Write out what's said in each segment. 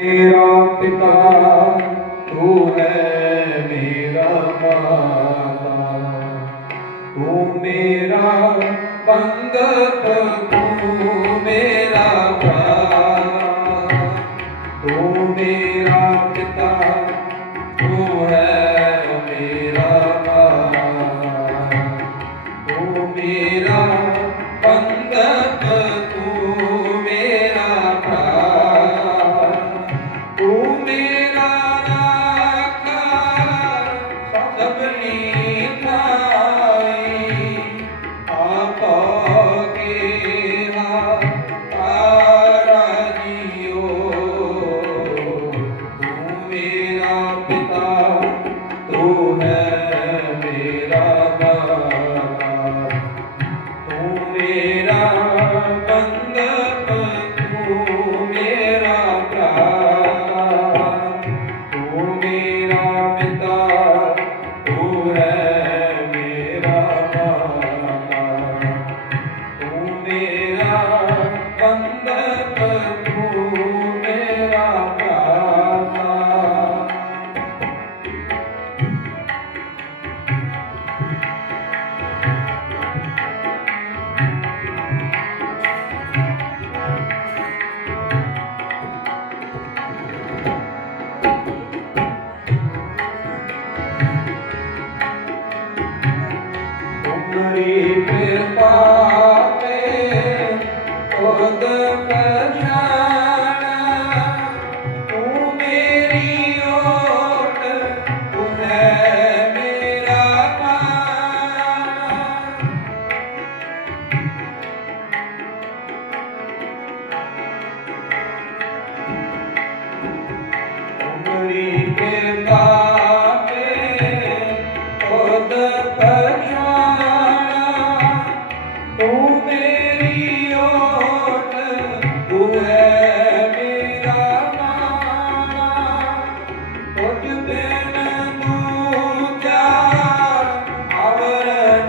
ਮੇਰਾ ਪਿਤਾ ਤੂੰ ਹੈ ਮੇਰਾ ਮਾਤਾ ਤੂੰ ਮੇਰਾ ਬੰਦਤ ਤੂੰ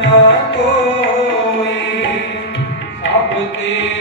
ਨਾ ਕੋਈ ਸਭ ਤੇਰੇ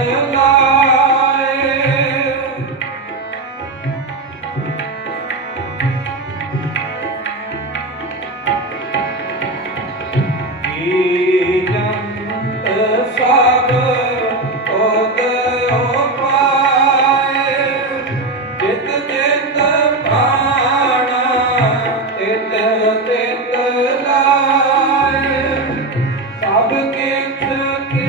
Okay, okay.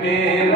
me